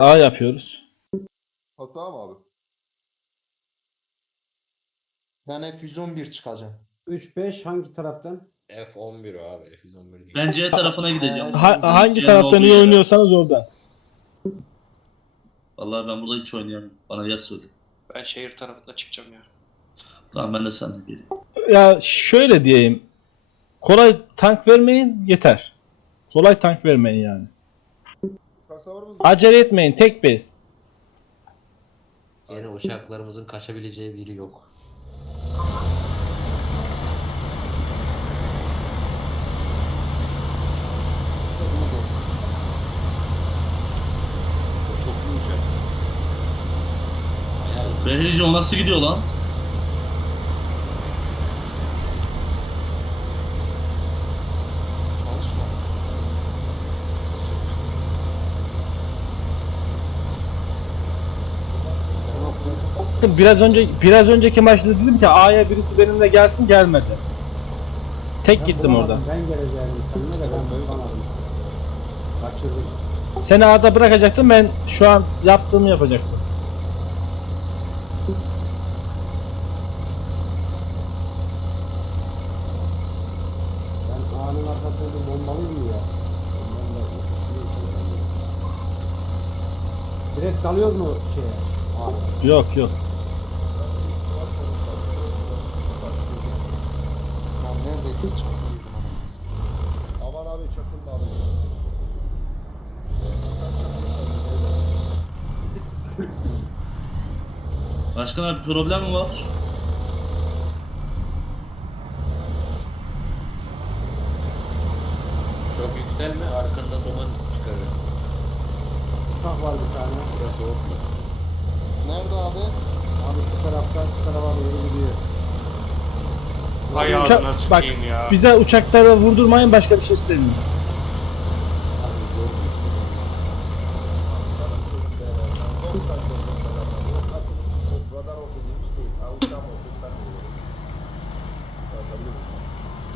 A yapıyoruz. Hata mı abi? Ben F111 çıkacağım. 3-5 hangi taraftan? F11 o abi. F111 değil. Ben C tarafına gideceğim. Ha- hangi C'nin taraftan olduğu iyi yere. oynuyorsanız oradan. Vallahi ben burada hiç oynayamam. Bana yer söyle. Ben şehir tarafına çıkacağım ya. Tamam ben de seninle geleyim. Ya şöyle diyeyim. Kolay tank vermeyin yeter. Kolay tank vermeyin yani. Uçak savarımız Acele etmeyin tek bez. Yine uçaklarımızın kaçabileceği biri yok. Çok iyi uçak. Behrici o nasıl gidiyor lan? O Biraz önce biraz önceki maçta dedim ki A'ya birisi benimle gelsin gelmedi. Tek gittim orada. Ben geleceğim seninle de ben bulamadım. Kaçırdım. Seni A'da bırakacaktım ben şu an yaptığımı yapacaktım. Ben ağanın arkasında bombalıyım ya. Ondan da Direkt dalıyor mu şeye? Yok yok. Ben neredeyse çaktıydım anasını satayım. Aman abi çakılma abi. Başkan abi problem mi var? Çok yükselme arkanda duman çıkarırsın. Uçak var bir tane. Burası ok mu? Nerede abi? Abi şu taraftan şu tarafa doğru gidiyor. Hay Uçak- ağzına bak, sıçayım ya. Bize uçakları vurdurmayın başka bir şey istemiyorum. Ha?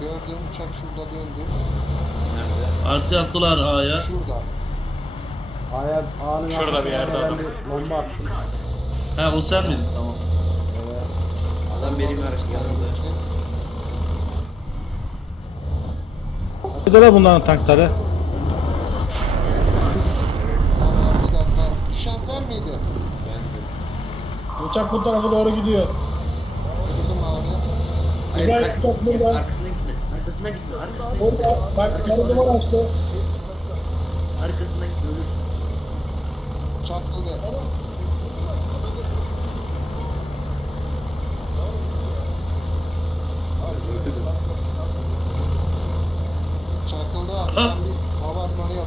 Gördüğüm uçak şurada döndü. Nerede? Artı attılar A'ya. Şurada. Ağaya, ağanın Şurada bir yerde adam. Bomba attım. He o sen miydin? Tamam. Evet. Sen benim yanımda. Burada da bunların tankları. Tamam bir dakika. Düşen sen miydin? Uçak bu tarafa doğru gidiyor. Gördüm abi. Hayır, Güzel, ka- çok burada. arkasına gitme. Arkasına gitme. Arkasına gitme. Orada bak sarı duman açtı. Arkasına gitme ölürsün. Çakıldı. Çakıldı hava atmanı.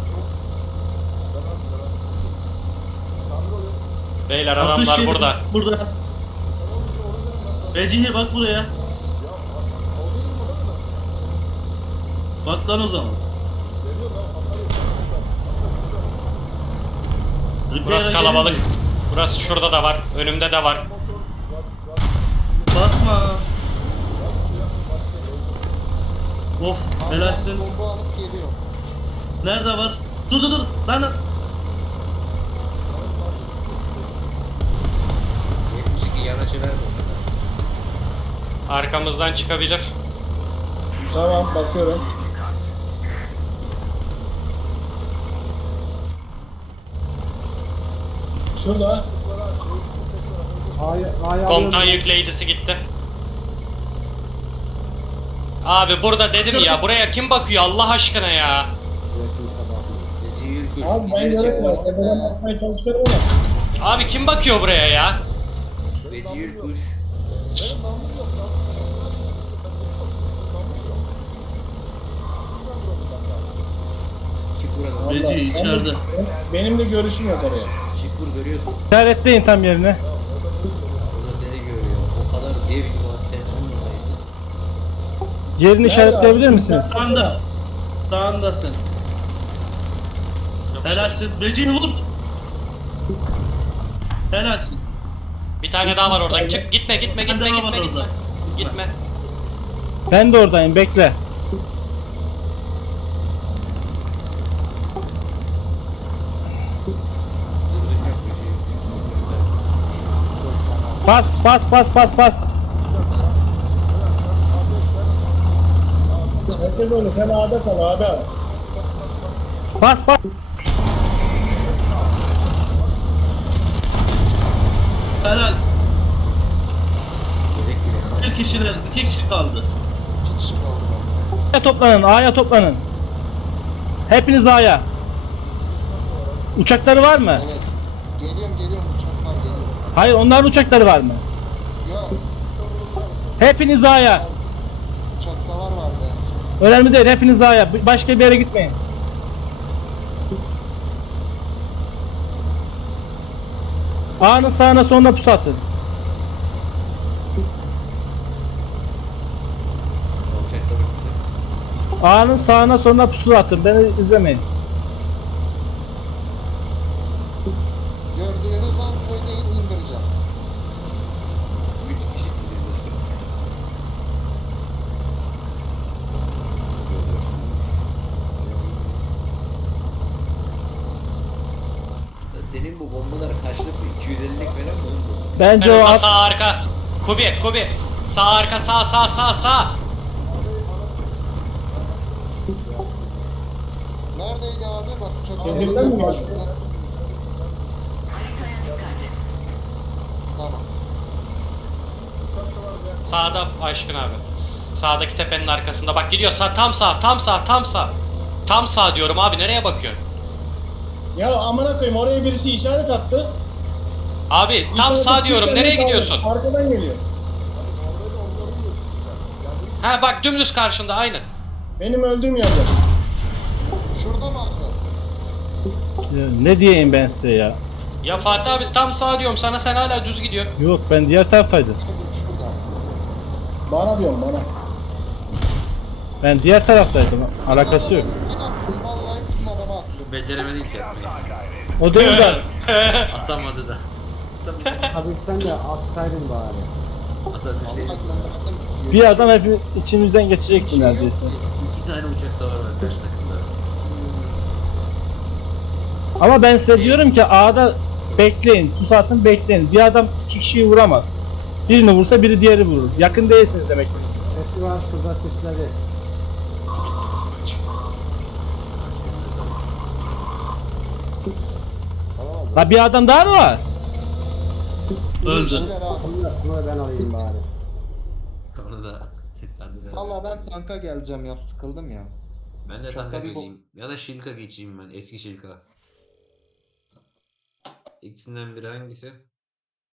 Beyler Atış adamlar yeri burada. Burada. Becihi bak buraya. Bak lan o zaman. Burası kalabalık. Burası şurada da var. Önümde de var. Basma. Of helalsin. Bomba alıp geliyor. Nerede var? Dur dur dur. Lan lan. 72 yan açı verme o kadar. Arkamızdan çıkabilir. Tamam bakıyorum. Şurada. Komutan yükleyicisi gitti. Abi burada dedim ya buraya kim bakıyor Allah aşkına ya. Abi ben çek göremiyorum. bas. Tepeden bakmaya çalışıyorum ama. Abi kim bakıyor buraya ya? Benim yok lan. Namlum yok. Çık buradan. Vallahi Beci ben de- içeride. Benim de görüşüm yok oraya. Çık vur görüyorsun. İşaretleyin tam yerine. Burada seni görüyor. O kadar dev gibi anten olmasaydı. Yerini işaretleyebilir misiniz? Sağında. Sağındasın. Helalsin. Beci'yi vur. Helalsin. Bir tane daha var orada. Çık gitme gitme gitme gitme gitme. Gitme. Ben de oradayım bekle. Bas bas bas bas bas. Herkes öyle. Sen ağda kal ağda. Bas bas. Helal. Yedek bile kaldı. Bir kişiler, iki kişi kaldı. İki kişi kaldı. A'ya toplanın A'ya toplanın. Hepiniz A'ya. Uçakları var mı? Evet. Geliyorum geliyorum uçak var geliyorum. Hayır onların uçakları var mı? Yok Hepiniz A'ya. uçak savar vardı. Önemli değil hepiniz A'ya. Başka bir yere gitmeyin. A'nın sağına sonuna pusu atın. A'nın sağına sonuna pusu atın. Beni izlemeyin. Bence o at- sağ arka. Kubi Kubi. Sağ arka sağ sağ sağ sağ. Neredeydi abi? Bak uçak mi geldi? Tamam. Sağda aşkın abi. Sağdaki tepenin arkasında. Bak gidiyor sağ tam sağ tam sağ tam sağ. Tam sağ diyorum abi nereye bakıyorsun? Ya amına koyayım oraya birisi işaret attı. Abi tam sağ diyorum nereye kaldı. gidiyorsun? Arkadan geliyor. Ha bak dümdüz karşında aynen. Benim öldüğüm yerde. Şurada mı? Ya Ne diyeyim ben size ya? Ya Fatih abi tam sağ diyorum sana sen hala düz gidiyorsun. Yok ben diğer taraftaydım. Şurada. Bana diyorum bana. Ben diğer taraftaydım. Alakası yok. Kim attım? Vallahi bizim adama attım. Beceremedin ki yapmayı. O değil de Atamadı da. Abi sen de atsaydın bari. Bir adam hep içimizden geçecekti neredeyse. İki tane uçak savar var karşı takımda. Ama ben size diyorum ki A'da bekleyin. Pusu atın bekleyin. Bir adam iki kişiyi vuramaz. Birini vursa biri diğeri vurur. Yakın değilsiniz demek ki. Sesi var şurada sesleri. La bir adam daha mı var? Öldü. Bunu ben alayım bari. Onu da. Valla ben tanka geleceğim ya sıkıldım ya. Ben de Çok tanka da bir bu- geleyim. Ya da Şilka geçeyim ben. Eski Şilka. İkisinden biri hangisi?